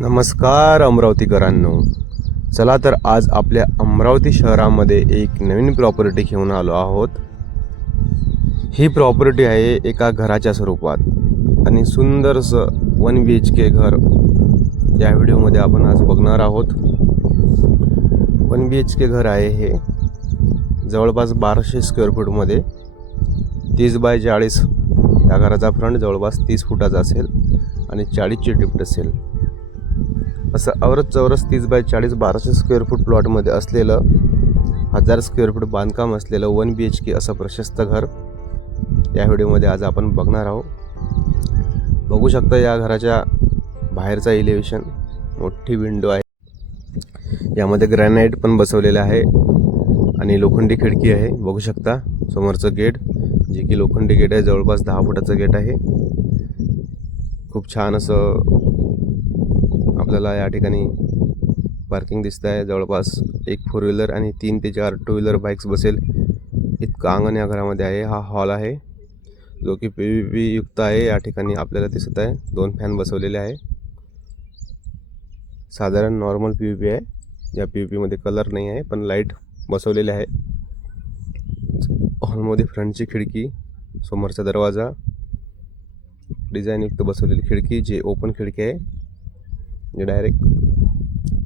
नमस्कार अमरावतीकरांनो. चला तर आज आपल्या अमरावती शहरामध्ये एक नवीन प्रॉपर्टी घेऊन आलो आहोत. ही प्रॉपर्टी आहे एका घराच्या स्वरूपात. आणि सुंदरसं वन बी एच के घर या व्हिडिओमध्ये आपण आज बघणार आहोत. वन बी एच के घर आहे हे. जवळपास बाराशे स्क्वेअर फूटमध्ये तीस बाय चाळीस या घराचा फ्रंट जवळपास तीस फुटाचा असेल आणि चाळीसची डिप्ट असेल. असं औरत चौरस तीस बाय चाळीस बाराशे स्क्वेअर फूट प्लॉटमध्ये असलेलं हजार स्क्वेअर फूट बांधकाम असलेलं वन बी एच के असं प्रशस्त घर. या व्हिडिओमध्ये आज आपण बघणार आहोत. बघू शकता या घराच्या बाहेरचा इलेव्हेशन मोठी विंडो आहे. यामध्ये ग्रॅनाईट पण बसवलेलं आहे. आणि लोखंडी खिडकी आहे. बघू शकता समोरचं गेट जे की लोखंडी गेट आहे. जवळपास दहा फुटाचं गेट आहे. खूप छान असं आपल्याला या ठिकाणी पार्किंग दिसत आहे जवळपास एक फोर व्हीलर आणि तीन ते चार टू व्हीलर बाईक्स बसेल. इतकं अंगण या घरामध्ये आहे. हा हॉल आहे. जो की पी व्ही पी युक्त आहे. या ठिकाणी आपल्याला दिसत आहे. दोन फॅन बसवलेले आहे. साधारण नॉर्मल पी व्ही पी आहे. या पी व्ही पीमध्ये कलर नाही आहे पण लाइट बसवलेले आहे. हॉलमध्ये फ्रंटची खिडकी समोरचा दरवाजा. डिझाईनयुक्त बसवलेली खिडकी जे ओपन खिडकी आहे. जे डायरेक्ट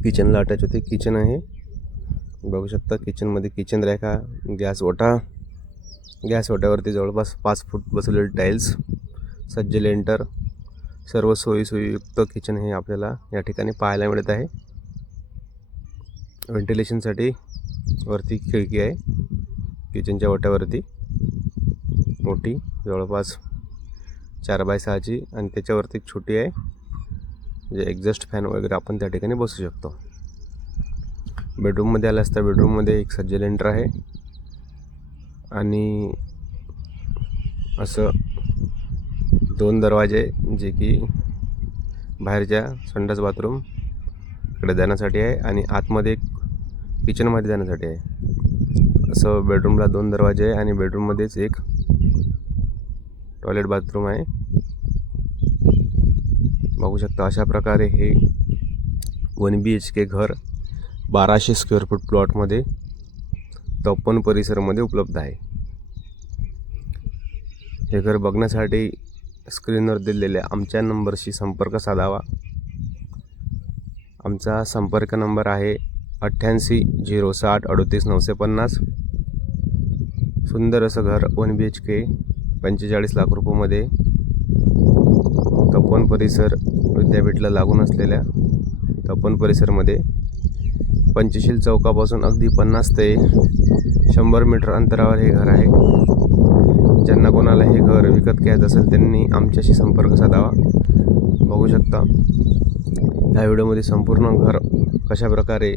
किचनला अटॅच होते. किचन आहे. बघू शकता किचनमध्ये किचन रॅका गॅस ओटा. गॅस ओट्यावरती जवळपास पाच फूट बसवलेले टाईल्स सज्ज लेंटर सर्व सोयीसोयीयुक्त किचन हे आपल्याला या ठिकाणी पाहायला मिळत आहे. व्हेंटिलेशनसाठी वरती खिडकी आहे. किचनच्या ओट्यावरती मोठी जवळपास चार बाय सहाची आणि त्याच्यावरती एक छोटी आहे. म्हणजे एक्झॉस्ट फॅन वगैरे आपण त्या ठिकाणी बसू शकतो. बेडरूममध्ये आला असता बेडरूममध्ये एक सज्ज लेंटर आहे. आणि असं दोन दरवाजे जे की बाहेरच्या संडास बाथरूमकडे जाण्यासाठी आहे आणि आतमध्ये एक किचनमध्ये जाण्यासाठी आहे. असं बेडरूमला दोन दरवाजे आहे आणि बेडरूममध्येच एक टॉयलेट बाथरूम आहे. बघू शकता अशा प्रकारे हे वन बी एच के घर बाराशे स्क्वेअर फूट प्लॉटमध्ये तप्पन परिसरामध्ये उपलब्ध आहे. हे घर बघण्यासाठी स्क्रीनवर दिलेल्या आमच्या नंबरशी संपर्क साधावा. आमचा संपर्क नंबर आहे अठ्ठ्याऐंशी झिरो साठ अडतीस नऊशे पन्नास. सुंदर असं घर वन बी एच के पंचेचाळीस लाख रुपयामध्ये तपोवन परिसर विद्यापीठला लागून असलेल्या तपोवन परिसरमध्ये पंचशील चौकापासून अगदी पन्नास ते शंभर मीटर अंतरावर हे घर आहे. ज्यांना कोणाला हे घर विकत घ्यायचं असेल त्यांनी आमच्याशी संपर्क साधावा. बघू शकता. ह्या व्हिडिओमध्ये संपूर्ण घर कशा प्रकारे